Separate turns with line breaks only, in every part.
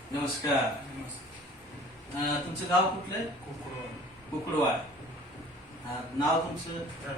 नमस्कार. तुमचं गाव कुठलं? कुकडवाड. नाव तुमचं?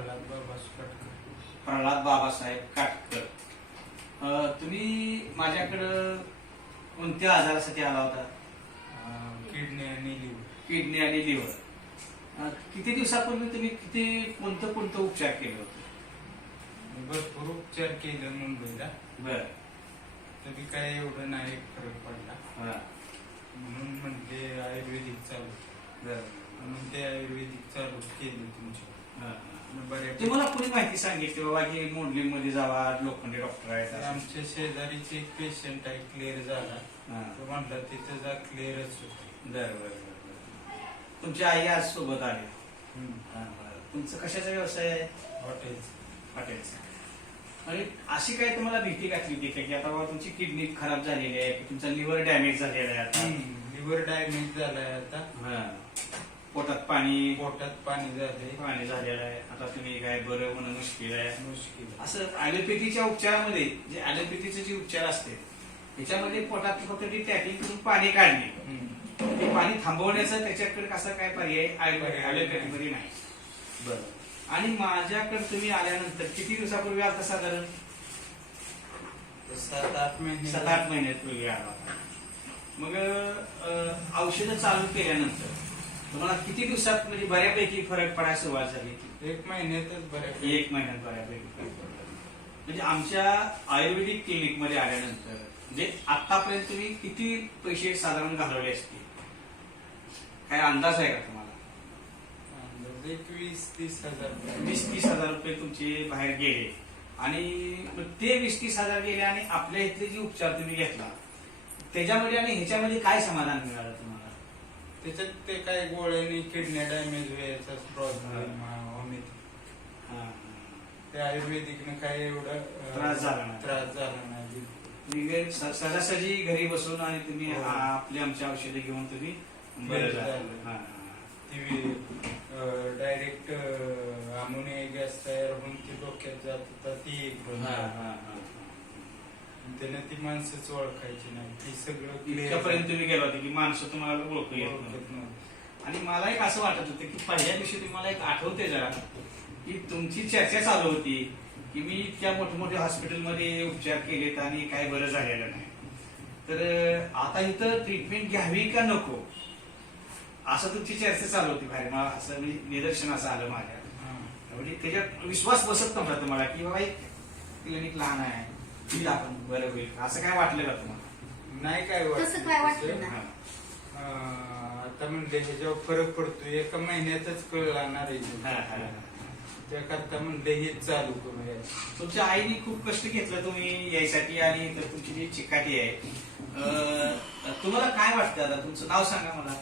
प्रल्हाद बाबासाहेब काटकर. तुम्ही माझ्याकडं कोणत्या आजारासाठी आला होता?
किडनी आणि लिव्हर.
किडनी आणि लिव्हर. किती दिवसापूर्वी तुम्ही कोणतं कोणतं उपचार केले होते?
भरपूर उपचार केले मुंबईला.
बर.
तरी काय एवढं नाही फरक पडला. म्हणून म्हणते आयुर्वेदिक चालू. म्हणून ते आयुर्वेदिक चालू केले तुमच्या.
तुम्हाला कोणी माहिती सांगितली बाबा की मोडलिंग मध्ये जावा, लोखंडे डॉक्टर आहेत?
आमच्या शेजारीचे एक पेशंट आहे, क्लिअर झाला. तो म्हटलं तिथं जा, क्लिअरच होत.
बरोबर. तुमची आई आज सोबत आली. तुमचं कशाचा व्यवसाय आहे? हॉटेलचा. आणि अशी काय तुम्हाला भीती घातली होती की आता बाबा तुमची किडनी खराब झालेली आहे, तुमचा लिव्हर डॅमेज झालेला आहे? आता
लिव्हर डॅमेज झालाय. आता
पोटात पाणी झालेलं आहे. आता तुम्ही काय बरं होणं मुश्किल आहे. असं ऍलोपॅथीच्या उपचारामध्ये जे ऍलोपॅथीचे जे उपचार असते त्याच्यामध्ये पोटात फक्त ती टॅपिंग करून पाणी काढणे, ते पाणी थांबवण्याचं त्याच्याकडे कसं काय पर्याय ऍलोपॅथीमध्ये नाही. बरं. आणि माझ्याकडे तुम्ही आल्यानंतर किती दिवसापूर्वी आता? साधारण
7-8
महिन्यापूर्वी आला होता. मग औषधं चालू केल्यानंतर तुम्हाला किती दिवसात म्हणजे बऱ्यापैकी फरक पडायला सुरुवात झाली?
1 महिन्यातच बऱ्यापैकी.
1 महिन्यात बऱ्यापैकी फरक पडला. म्हणजे आमच्या आयुर्वेदिक क्लिनिक मध्ये आल्यानंतर म्हणजे आतापर्यंत तुम्ही किती पैसे साधारण घालवले असतील? काय अंदाज आहे का तुम्हाला?
20-30 हजार.
20-30 हजार रुपये तुमचे बाहेर गेले. आणि ते 20-30 हजार गेले आणि आपल्या इथले जे उपचार तुम्ही घेतला त्याच्यामध्ये आणि ह्याच्यामध्ये काय समाधान मिळालं तुम्हाला?
त्याच्यात ते काय गोळ्याने किडनी डॅमेज व्हायचा प्रॉब्लेम. ते आयुर्वेदिकने काय एवढं
त्रास झाला
नाही.
सहजासहजी घरी बसून आणि तुम्ही आपली आमची औषधे घेऊन तुम्ही बरं झालं.
डायरेक्ट अमोनिया गॅस तयार होऊन ती डोक्यात जात होता. ती एक त्याने ती माणसंच ओळखायची नाही. ती
सगळं तुम्ही गेला होता की माणसं तुम्हाला ओळखू येत नव्हती. आणि मला एक असं वाटत होतं की पहिल्या दिवशी तुम्हाला एक आठवते जरा की तुमची चर्चा चालू होती की मी इतक्या मोठमोठ्या हॉस्पिटलमध्ये उपचार केलेत आणि काय बरं झालेलं नाही, तर आता इथं ट्रीटमेंट घ्यावी का नको असं तुमची चर्चा चालू होती बाहेर. मला असं निदर्शन असं आलं माझ्या. म्हणजे त्याच्यात विश्वास बसत नव्हता तुम्हाला की बाबा क्लिनिक लहान आहे, आपण बरं होईल असं काय वाटलं का तुम्हाला?
नाही काय वाटलं. आता म्हणले ह्याच्यावर फरक पडतो. 1 महिन्यातच कळणार आहे. त्याकरता म्हणले हेच चालू करूया.
तुमच्या आईने खूप कष्ट घेतलं तुम्ही यायसाठी आणि तुमची जी चिकाटी आहे. तुम्हाला काय वाटतं? आता तुमचं नाव सांगा मला.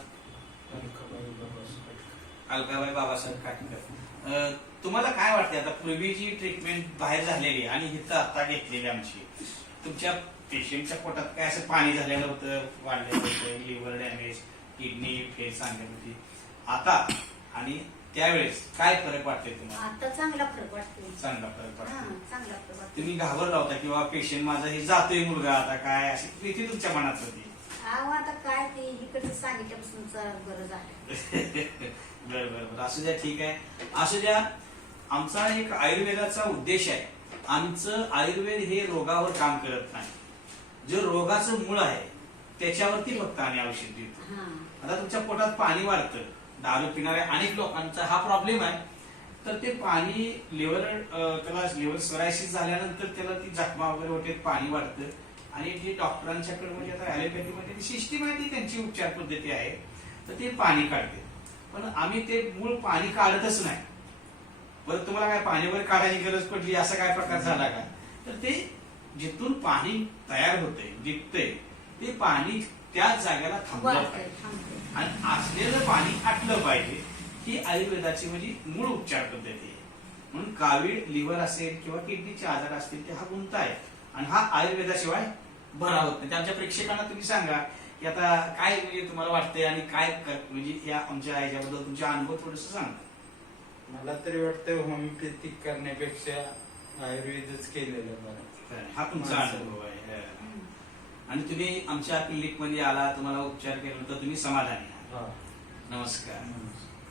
अलकाबाई बाबासाहेब काटकर. तुम्हाला काय वाटते आता पूर्वीची ट्रीटमेंट बाहेर झालेली आणि इथं आता घेतलेली आमची, तुमच्या पेशंटच्या पोटात काय असं पाणी झालेलं होतं, वाढलेलं होतं, लिव्हर डॅमेज, किडनी फेल सांगत होती, आता आणि त्यावेळेस काय फरक वाटते तुम्हाला?
आता चांगला फरक वाटतो.
चांगला फरक वाटतो.
चांगला फरक वाटतो.
तुम्ही घाबरला होता किंवा पेशंट माझा हे जातोय मुलगा आता काय, अशी भीती तुमच्या मनात होती?
आता काय ते इकडचं सांगितल्यापासून बरं झालं.
बरोबर. असू द्या, ठीक आहे, असू द्या. आमचा एक आयुर्वेदाचा उद्देश आहे. आमचं आयुर्वेद हे रोगावर काम करत नाही, जे रोगाचं मूळ आहे त्याच्यावरती फक्त आम्ही औषध देतो. आता तुमच्या पोटात पाणी वाढतं, दारू पिणाऱ्या अनेक लोकांचा हा प्रॉब्लेम आहे. तर ते पाणी त्याला लिव्हर सोरायसिस झाल्यानंतर त्याला ती जखमा वगैरे होते, पाणी वाढतं आणि जे डॉक्टरांच्याकडे म्हणजे आता ऍलोपॅथीमध्ये ती सिस्टीम आहे, ती त्यांची उपचार पद्धती आहे, तर ते पाणी काढते. पण आम्ही ते मूळ पाणी काढतच नाही. बरं, तुम्हाला काय पाणी वगैरे काढायची गरज पडली असा काय प्रकार झाला का? तर ते जिथून पाणी तयार होते, जिथते ते पाणी त्याच जागेला थांबलं पाहिजे आणि असलेलं पाणी आटलं पाहिजे. ही आयुर्वेदाची म्हणजे मूळ उपचार पद्धती आहे. म्हणून कावीळ, लिव्हर असेल किंवा किडनीचे आजार असतील ते हा गुंता आहे आणि हा आयुर्वेदाशिवाय बरा होत नाही. आमच्या प्रेक्षकांना तुम्ही सांगा की आता काय म्हणजे तुम्हाला वाटतंय आणि काय म्हणजे या आमच्या याच्याबद्दल तुमचा अनुभव थोडस सांगा.
मला तरी वाटतं होमिओपॅथिक करण्यापेक्षा आयुर्वेदच केलेलं बरं.
हा तुमचा अनुभव आहे. आणि तुम्ही आमच्या क्लिनिक मध्ये आला, तुम्हाला उपचार केल्यानंतर तुम्ही समाधानी आहात.
हा.
नमस्कार.
नमस्कार.